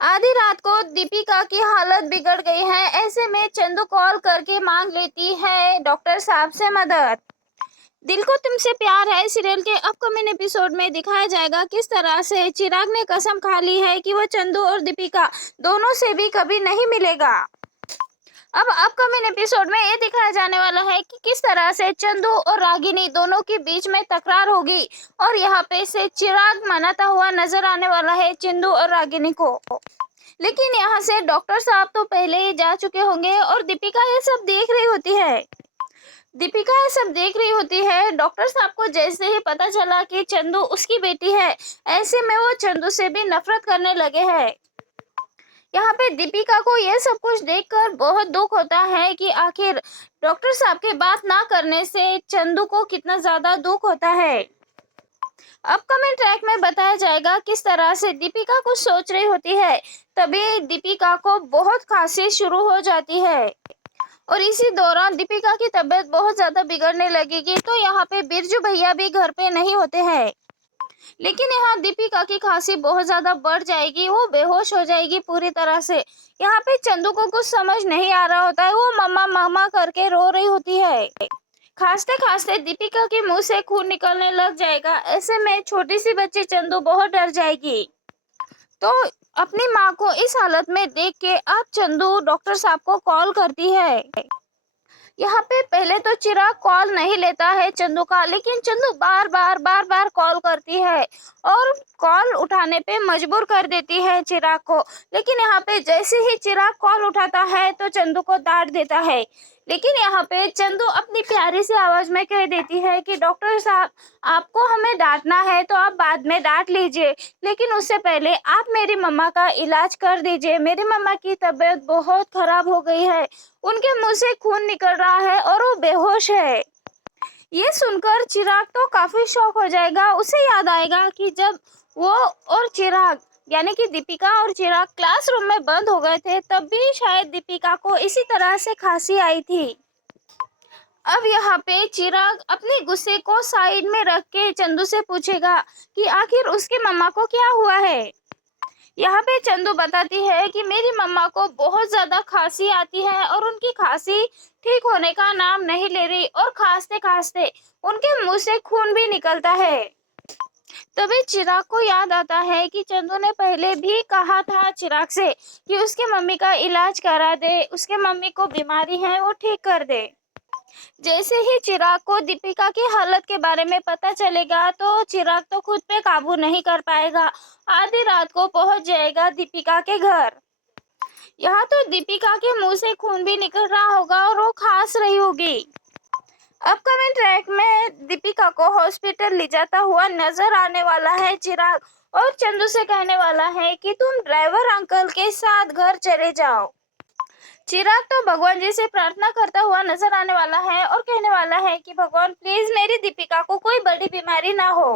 आधी रात को दीपिका की हालत बिगड़ गई है। ऐसे में चंदू कॉल करके मांग लेती है डॉक्टर साहब से मदद। दिल को तुमसे प्यार है सीरियल के अपकमिंग एपिसोड में दिखाया जाएगा किस तरह से चिराग ने कसम खा ली है कि वो चंदू और दीपिका दोनों से भी कभी नहीं मिलेगा। अब अपकमिंग एपिसोड में ये दिखाया जाने वाला है कि किस तरह से चंदू और रागिनी दोनों के बीच में तकरार होगी और यहाँ पे से चिराग मनाता हुआ नजर आने वाला है चंदू और रागिनी को। लेकिन यहाँ से डॉक्टर साहब तो पहले ही जा चुके होंगे और दीपिका ये सब देख रही होती है। डॉक्टर साहब को जैसे ही पता चला कि चंदू उसकी बेटी है, ऐसे में वो चंदू से भी नफरत करने लगे हैं। यहाँ पे दीपिका को यह सब कुछ देखकर बहुत दुख होता है कि आखिर डॉक्टर साहब की बात ना करने से चंदू को कितना ज्यादा दुख होता है। अपकमिंग ट्रैक में बताया जाएगा किस तरह से दीपिका कुछ सोच रही होती है, तभी दीपिका को बहुत खांसी शुरू हो जाती है और इसी दौरान दीपिका की तबीयत बहुत ज्यादा बिगड़ने लगेगी। तो यहाँ पे बिरजू भैया भी घर पे नहीं होते हैं, लेकिन यहाँ दीपिका की खांसी बहुत ज्यादा बढ़ जाएगी, वो बेहोश हो जाएगी पूरी तरह से। यहाँ पे चंदू को कुछ समझ नहीं आ रहा होता है, वो मम्मा मम्मा करके रो रही होती है। खांसते खांसते दीपिका के मुंह से खून निकलने लग जाएगा। ऐसे में छोटी सी बच्ची चंदू बहुत डर जाएगी। तो अपनी माँ को इस हालत में देख के अब चंदू डॉक्टर साहब को कॉल करती है। यहाँ पे पहले तो चिराग कॉल नहीं लेता है चंदू का, लेकिन चंदू बार बार कॉल करती है और कॉल उठाने पे मजबूर कर देती है चिराग को। लेकिन यहाँ पे जैसे ही चिराग कॉल उठाता है तो चंदू को डांट देता है। लेकिन यहाँ पे चंदू अपनी प्यारी सी आवाज में कह देती है कि डॉक्टर साहब, आपको हमें डांटना है तो आप बाद में डांट लीजिए, लेकिन उससे पहले आप मेरी मम्मा का इलाज कर दीजिए। मेरी मम्मा की तबीयत बहुत खराब हो गई है, उनके मुंह से खून निकल रहा है और वो बेहोश है। ये सुनकर चिराग तो काफी शॉक हो जाएगा। उसे याद आएगा कि जब वो और चिराग यानी कि दीपिका और चिराग क्लासरूम में बंद हो गए थे, तब भी शायद दीपिका को इसी तरह से खांसी आई थी। अब यहाँ पे चिराग अपने गुस्से को साइड में रख के चंदू से पूछेगा कि आखिर उसके मम्मा को क्या हुआ है। यहाँ पे चंदू बताती है कि मेरी मम्मा को बहुत ज्यादा खांसी आती है और उनकी खांसी ठीक होने का नाम नहीं ले रही और खांसते खांसते उनके मुंह से खून भी निकलता है। तभी चिराग को याद आता है कि चंदू ने पहले भी कहा था चिराग से कि उसके मम्मी का इलाज करा दे, उसके मम्मी को बीमारी है वो ठीक कर दे। जैसे ही चिराग को दीपिका की हालत के बारे में पता चलेगा तो चिराग तो खुद पे काबू नहीं कर पाएगा, आधी रात को पहुंच जाएगा दीपिका के घर। यहाँ तो दीपिका के मुंह से खून भी निकल रहा होगा और वो खांस रही होगी। अपकमिंग ट्रैक में दीपिका को हॉस्पिटल ले जाता हुआ नजर आने वाला है चिराग और चंदू से कहने वाला है कि तुम ड्राइवर अंकल के साथ घर चले जाओ। चिराग तो भगवान जी से प्रार्थना करता हुआ नजर आने वाला है और कहने वाला है कि भगवान प्लीज मेरी दीपिका को कोई बड़ी बीमारी ना हो।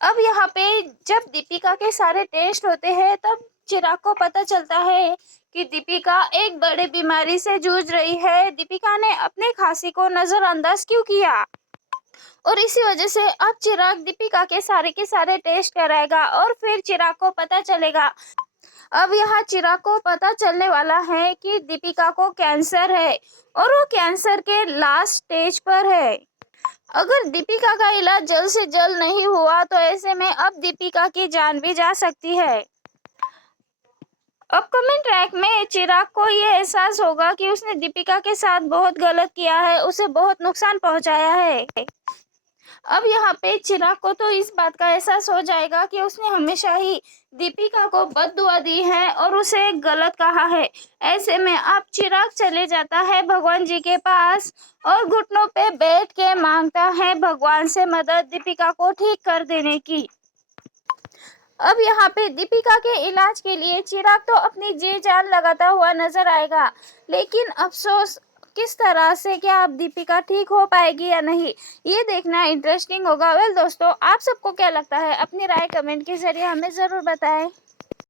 अब यहाँ पे जब दीपिका के सारे टेस्ट होते हैं तब चिराग को पता चलता है कि दीपिका एक बड़ी बीमारी से जूझ रही है। दीपिका ने अपने खांसी को नजरअंदाज क्यों किया और इसी वजह से अब चिराग दीपिका के सारे टेस्ट कराएगा और फिर चिराग को पता चलेगा। अब यहाँ चिराग को पता चलने वाला है कि दीपिका को कैंसर है और वो कैंसर के लास्ट स्टेज पर है। अगर दीपिका का इलाज जल्द से जल्द नहीं हुआ तो ऐसे में अब दीपिका की जान भी जा सकती है। अपकमिंग ट्रैक में चिराग को ये एहसास होगा कि उसने दीपिका के साथ बहुत गलत किया है, उसे बहुत नुकसान पहुंचाया है। अब यहाँ पे चिराग को तो इस बात का एहसास हो जाएगा कि उसने हमेशा ही दीपिका को बद्दुआ दी है और उसे गलत कहा है। ऐसे में अब चिराग चले जाता है भगवान जी के पास और घुटनों पे बैठ के मांगता है भगवान से मदद दीपिका को ठीक कर देने की। अब यहाँ पे दीपिका के इलाज के लिए चिराग तो अपनी जी जान लगाता हुआ नजर आएगा, लेकिन अफसोस किस तरह से, क्या अब दीपिका ठीक हो पाएगी या नहीं, ये देखना इंटरेस्टिंग होगा। वेल दोस्तों, आप सबको क्या लगता है, अपनी राय कमेंट के जरिए हमें ज़रूर बताएं।